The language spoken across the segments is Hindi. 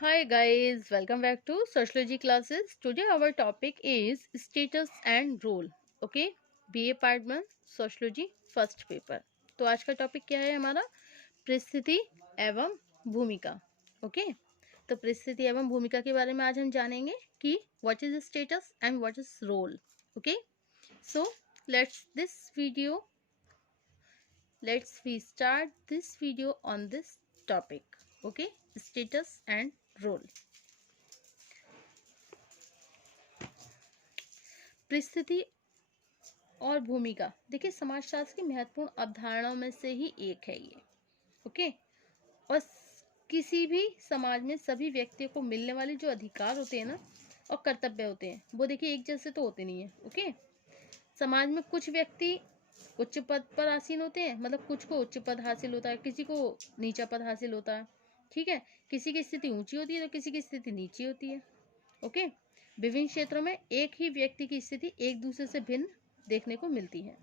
Hi guys, welcome back to sociology classes. Today our topic is status and role. Okay, BA part 1 sociology first paper. तो आज का टॉपिक क्या है हमारा? परिस्थिति एवं भूमिका. ओके, तो परिस्थिति एवं भूमिका के बारे में आज हम जानेंगे कि what is status and what is role. Okay, so let's we start this video on this topic. Okay, status and role. परिस्थिति और भूमिका, देखिए समाजशास्त्र की महत्वपूर्ण अवधारणाओं में से ही एक है ये. ओके, और किसी भी समाज में सभी व्यक्तियों को मिलने वाले जो अधिकार होते हैं ना और कर्तव्य होते हैं वो देखिए एक जैसे तो होते नहीं है. ओके, समाज में कुछ व्यक्ति उच्च पद पर आसीन होते हैं, मतलब कुछ को उच्च पद हासिल होता है, किसी को नीचा पद हासिल होता है. ठीक है, किसी की स्थिति ऊंची होती है तो किसी की स्थिति नीची होती है. ओके, विभिन्न क्षेत्रों में एक ही व्यक्ति की स्थिति एक दूसरे से भिन्न देखने को मिलती है.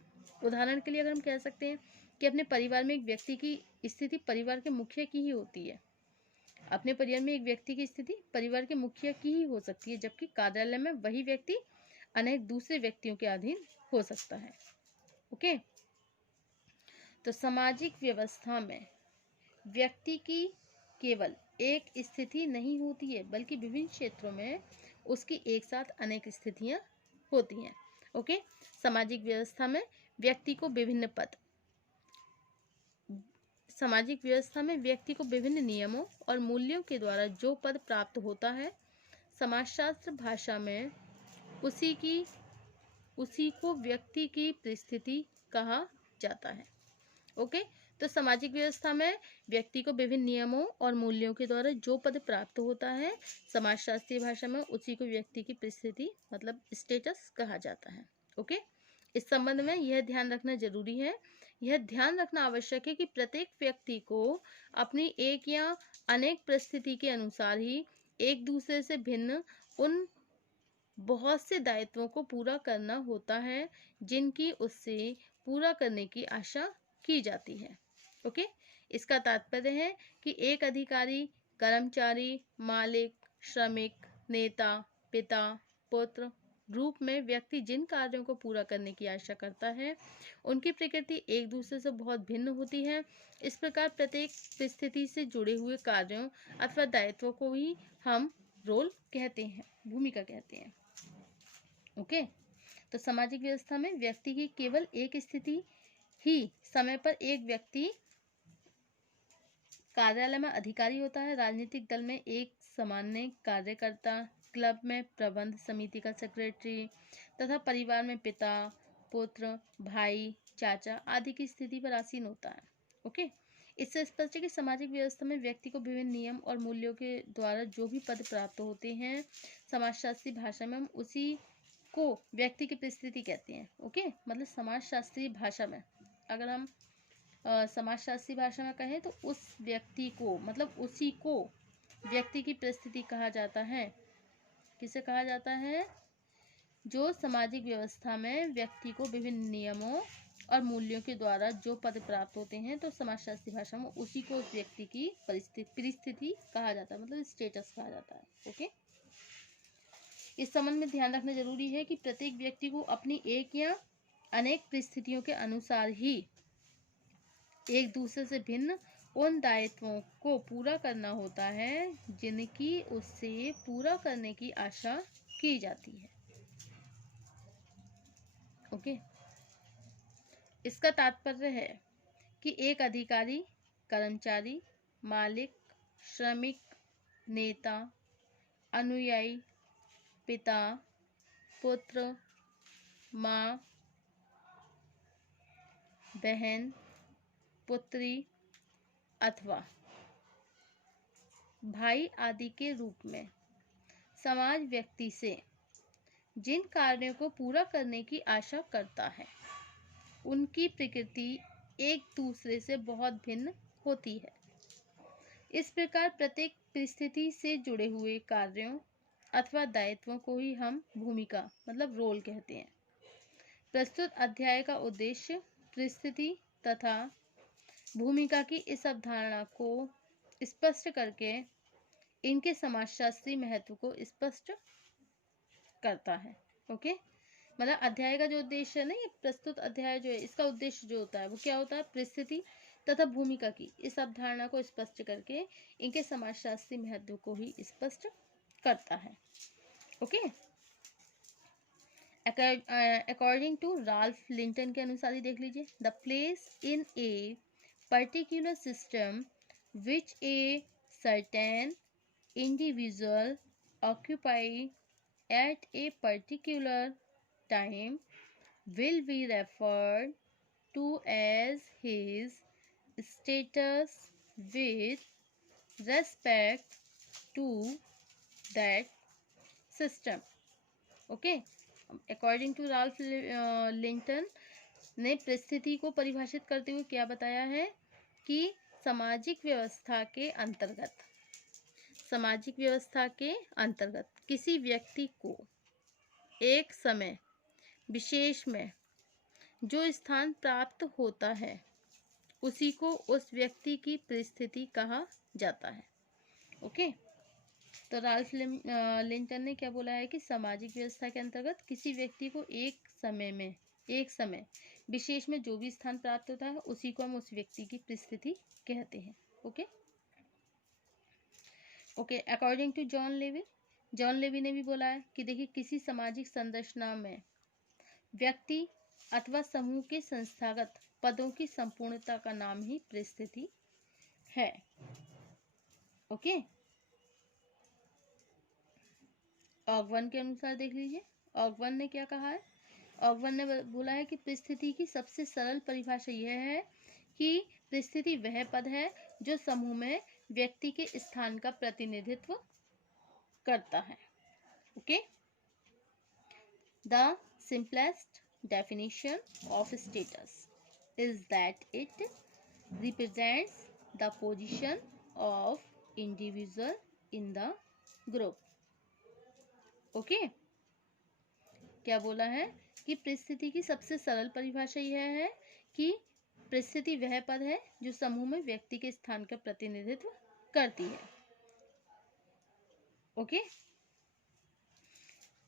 उदाहरण के लिए अगर हम कह सकते हैं कि अपने परिवार में एक व्यक्ति की स्थिति परिवार के मुखिया की ही होती है. अपने परिवार में एक व्यक्ति की स्थिति परिवार के मुखिया की ही हो सकती है, जबकि कार्यालय में वही व्यक्ति अनेक दूसरे व्यक्तियों के अधीन हो सकता है. ओके, तो सामाजिक व्यवस्था में व्यक्ति की केवल एक स्थिति नहीं होती है, बल्कि विभिन्न क्षेत्रों में उसकी एक साथ अनेक स्थितियां होती हैं. ओके, सामाजिक व्यवस्था में व्यक्ति को विभिन्न पद सामाजिक व्यवस्था में व्यक्ति को विभिन्न नियमों और मूल्यों के द्वारा जो पद प्राप्त होता है, समाजशास्त्र भाषा में उसी को व्यक्ति की परिस्थिति कहा जाता है. ओके, तो सामाजिक व्यवस्था में व्यक्ति को विभिन्न नियमों और मूल्यों के द्वारा जो पद प्राप्त होता है, समाजशास्त्रीय भाषा में उसी को व्यक्ति की परिस्थिति मतलब स्टेटस कहा जाता है. ओके, इस संबंध में यह ध्यान रखना आवश्यक है कि प्रत्येक व्यक्ति को अपनी एक या अनेक परिस्थिति के अनुसार ही एक दूसरे से भिन्न उन बहुत से दायित्वों को पूरा करना होता है जिनकी उससे पूरा करने की आशा की जाती है. ओके, इसका तात्पर्य है कि एक अधिकारी, कर्मचारी, मालिक, श्रमिक, नेता, पिता, पुत्र रूप में व्यक्ति जिन कार्यों को पूरा करने की आशा करता है उनकी प्रकृति एक दूसरे से बहुत भिन्न होती है. इस प्रकार प्रत्येक परिस्थिति से जुड़े हुए कार्यों अथवा दायित्वों को ही हम रोल कहते हैं, भूमिका कहते हैं. ओके, तो सामाजिक व्यवस्था में व्यक्ति की केवल एक स्थिति ही समय पर एक व्यक्ति कार्यालय में अधिकारी होता है, राजनीतिक दल में एक सामान्य कार्यकर्ता, क्लब में प्रबंध समिति का सेक्रेटरी तथा परिवार में पिता, पुत्र, भाई, चाचा आदि की स्थिति पर आसीन होता है. ओके, इससे स्पष्ट है कि सामाजिक व्यवस्था में व्यक्ति को विभिन्न नियम और मूल्यों के द्वारा जो भी पद प्राप्त होते हैं, समाजशास्त्रीय भाषा में हम उसी को व्यक्ति की परिस्थिति कहते हैं. ओके, मतलब समाजशास्त्रीय भाषा में अगर हम समाजशास्त्रीय भाषा में कहें तो उस व्यक्ति को मतलब उसी को व्यक्ति की परिस्थिति कहा जाता है. किसे कहा जाता है? जो सामाजिक व्यवस्था में व्यक्ति को विभिन्न नियमों और मूल्यों के द्वारा जो पद प्राप्त होते हैं, तो समाजशास्त्रीय भाषा में उसी को उस व्यक्ति की परिस्थिति कहा जाता है, मतलब स्टेटस कहा जाता है. ओके, इस संबंध में ध्यान रखना जरूरी है कि प्रत्येक व्यक्ति को अपनी एक या अनेक परिस्थितियों के अनुसार ही एक दूसरे से भिन्न उन दायित्वों को पूरा करना होता है जिनकी उससे पूरा करने की आशा की जाती है. ओके, इसका तात्पर्य है कि एक अधिकारी, कर्मचारी, मालिक, श्रमिक, नेता, अनुयायी, पिता, पुत्र, माँ, बहन, पुत्री अथवा भाई आदि के रूप में समाज व्यक्ति से जिन कार्यों को पूरा करने की आशा करता है उनकी प्रकृति एक दूसरे से बहुत भिन्न होती है. इस प्रकार प्रत्येक परिस्थिति से जुड़े हुए कार्यों अथवा दायित्वों को ही हम भूमिका मतलब रोल कहते हैं. प्रस्तुत अध्याय का उद्देश्य परिस्थिति तथा भूमिका की इस अवधारणा को स्पष्ट करके इनके समाजशास्त्री महत्व को स्पष्ट करता है। ओके, मतलब अध्याय का जो उद्देश्य है ना, ये प्रस्तुत अध्याय जो है, इसका उद्देश्य जो होता है वो क्या होता है, परिस्थिति तथा भूमिका की इस अवधारणा को स्पष्ट करके इनके समाजशास्त्री महत्व को ही स्पष्ट करता है। Okay, according to Ralph Linton के अनुसार ही देख लीजिए, the place in a particular system which a certain individual occupy at a particular time will be referred to as his status with respect to that system. Okay, according to Ralph Linton ने परिस्थिति को परिभाषित करते हुए क्या बताया है कि सामाजिक व्यवस्था के अंतर्गत किसी व्यक्ति को एक समय विशेष में जो स्थान प्राप्त होता है उसी को उस व्यक्ति की परिस्थिति कहा जाता है। ओके, तो राल्फ लिंटन ने क्या बोला है कि सामाजिक व्यवस्था के अंतर्गत किसी व्यक्ति को एक समय विशेष में जो भी स्थान प्राप्त होता है उसी को हम उस व्यक्ति की परिस्थिति कहते हैं। Okay okay, according to John Levy ने भी बोला है कि देखिए, किसी सामाजिक संरचना में व्यक्ति अथवा समूह के संस्थागत पदों की संपूर्णता का नाम ही परिस्थिति है। ओके, ऑगवन के अनुसार देख लीजिए, ऑगवन ने क्या कहा है, ऑगवन ने बोला है कि परिस्थिति की सबसे सरल परिभाषा यह है कि परिस्थिति वह पद है जो समूह में व्यक्ति के स्थान का प्रतिनिधित्व करता है। Okay, the simplest definition of status is that it represents the position of individual in the group. Okay, क्या बोला है कि परिस्थिति की सबसे सरल परिभाषा यह है कि परिस्थिति वह पद है जो समूह में व्यक्ति के स्थान का प्रतिनिधित्व करती है। ओके,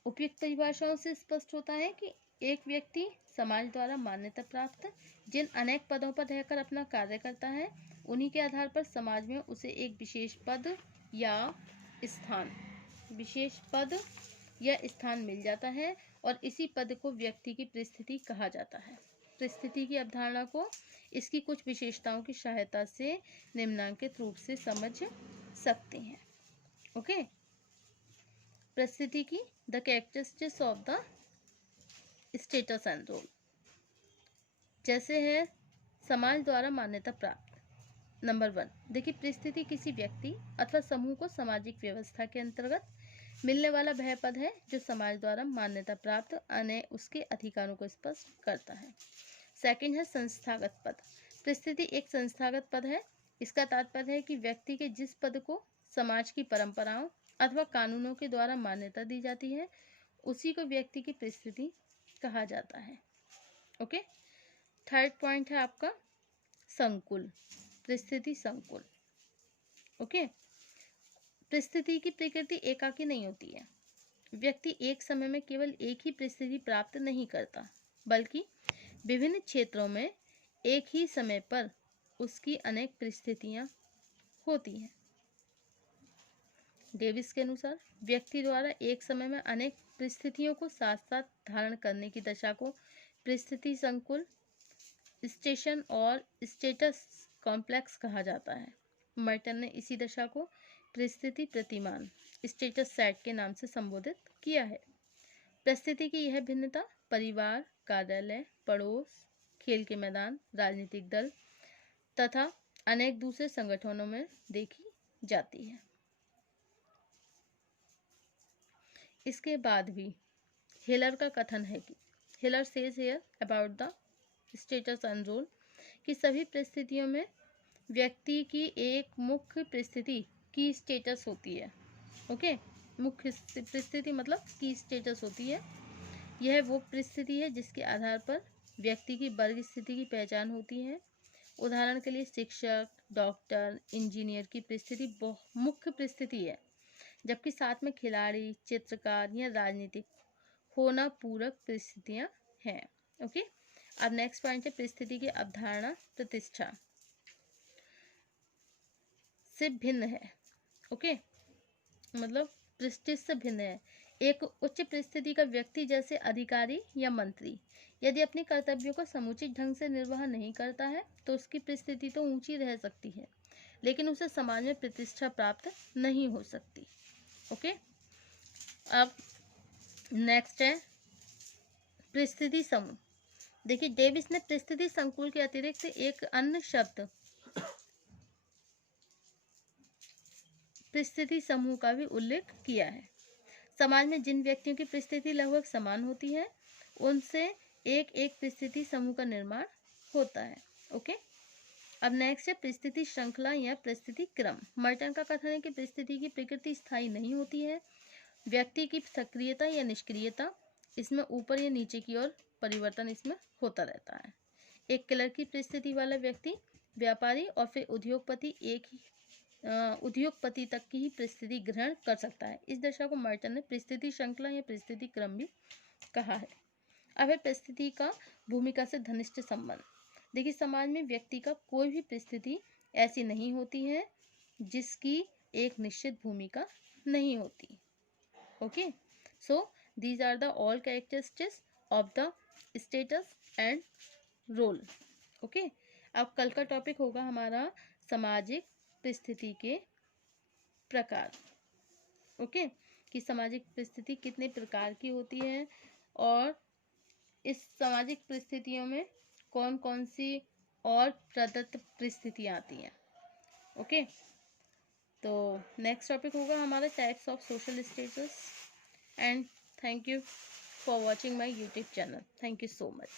उपयुक्त परिभाषाओं से स्पष्ट होता है कि एक व्यक्ति समाज द्वारा मान्यता प्राप्त जिन अनेक पदों पर रहकर अपना कार्य करता है उन्हीं के आधार पर समाज में उसे एक विशेष पद या स्थान मिल जाता है और इसी पद को व्यक्ति की परिस्थिति कहा जाता है। परिस्थिति की अवधारणा को इसकी कुछ विशेषताओं की सहायता से निम्नांकित रूप से समझ सकते हैं। ओके, परिस्थिति की the characteristics of the status and role, जैसे है समाज द्वारा मान्यता प्राप्त। नंबर 1, देखिए, परिस्थिति किसी व्यक्ति अथवा समूह को सामाजिक व्यवस्था के अंतर्गत मिलने वाला वह पद है जो समाज द्वारा मान्यता प्राप्त उसके अधिकारों को स्पष्ट करता है। सेकंड है संस्थागत पद। परिस्थिति एक संस्थागत पद है। इसका तात्पर्य है कि व्यक्ति के जिस पद को समाज की परंपराओं अथवा कानूनों के द्वारा मान्यता दी जाती है उसी को व्यक्ति की परिस्थिति कहा जाता है। ओके, थर्ड पॉइंट है आपका संकुल, परिस्थिति संकुल। ओके, परिस्थिति की प्रकृति एकाकी नहीं होती है। व्यक्ति एक समय में केवल एक ही परिस्थिति प्राप्त नहीं करता बल्कि विभिन्न क्षेत्रों में एक ही समय पर उसकी अनेक परिस्थितियां होती हैं। डेविस के अनुसार व्यक्ति द्वारा एक समय में अनेक परिस्थितियों को साथ साथ धारण करने की दशा को परिस्थिति संकुल, स्टेशन और स्टेटस कॉम्प्लेक्स कहा जाता है। मर्टन ने इसी दशा को परिस्थिति प्रतिमान, स्टेटस सेट के नाम से संबोधित किया है। परिस्थिति की यह भिन्नता परिवार, कार्यालय, पड़ोस, खेल के मैदान, राजनीतिक दल तथा अनेक दूसरे संगठनों में देखी जाती है। इसके बाद भी हिलर का कथन है कि Hiller says here about the status and role कि सभी परिस्थितियों में व्यक्ति की एक मुख्य परिस्थिति की स्टेटस होती है। ओके, मुख्य परिस्थिति मतलब की स्टेटस होती है। यह वो परिस्थिति है जिसके आधार पर व्यक्ति की वर्ग स्थिति की पहचान होती है। उदाहरण के लिए शिक्षक, डॉक्टर, इंजीनियर की परिस्थिति मुख्य परिस्थिति है, जबकि साथ में खिलाड़ी, चित्रकार या राजनीतिक होना पूरक परिस्थितियां हैं। ओके, अब नेक्स्ट पॉइंट है परिस्थिति की अवधारणा प्रतिष्ठा से भिन्न है। ओके, मतलब प्रेस्टीज से भिन्न है। एक उच्च परिस्थिति का व्यक्ति जैसे अधिकारी या मंत्री यदि अपने कर्तव्यों को समुचित ढंग से निर्वाह नहीं करता है तो उसकी परिस्थिति तो ऊंची रह सकती है, लेकिन उसे समाज में प्रतिष्ठा प्राप्त नहीं हो सकती। ओके, अब नेक्स्ट है परिस्थिति समूह। देखिए, डेविस ने परिस्थिति संकुल के अतिरिक्त एक अन्य शब्द परिस्थिति समूह का भी उल्लेख किया है। समाज में जिन व्यक्तियों की परिस्थिति लगभग समान होती है उनसे एक एक परिस्थिति समूह का निर्माण होता है। ओके, अब नेक्स्ट है परिस्थिति श्रृंखला या परिस्थिति क्रम। मर्टन का कथन है कि परिस्थिति की प्रकृति स्थायी नहीं होती है, व्यक्ति की सक्रियता या निष्क्रियता इसमें ऊपर या नीचे की ओर परिवर्तन इसमें होता रहता है। एक क्लर्क की परिस्थिति वाला व्यक्ति व्यापारी और फिर उद्योगपति तक की ही परिस्थिति ग्रहण कर सकता है। इस दशा को मर्टन ने परिस्थिति श्रृंखला या परिस्थिति क्रम भी कहा है। अब है परिस्थिति का भूमिका से घनिष्ठ संबंध। देखिए, समाज में व्यक्ति का कोई भी परिस्थिति ऐसी नहीं होती है जिसकी एक निश्चित भूमिका नहीं होती। Okay, so these are the all characteristics of the status and role. Okay, अब कल का टॉपिक होगा हमारा सामाजिक परिस्थिति के प्रकार। ओके, कि सामाजिक परिस्थिति कितने प्रकार की होती है और इस सामाजिक परिस्थितियों में कौन कौन सी और प्रदत्त परिस्थितियाँ आती हैं। ओके, तो नेक्स्ट टॉपिक होगा हमारा types of social status. And thank you for watching my YouTube channel. Thank you so much.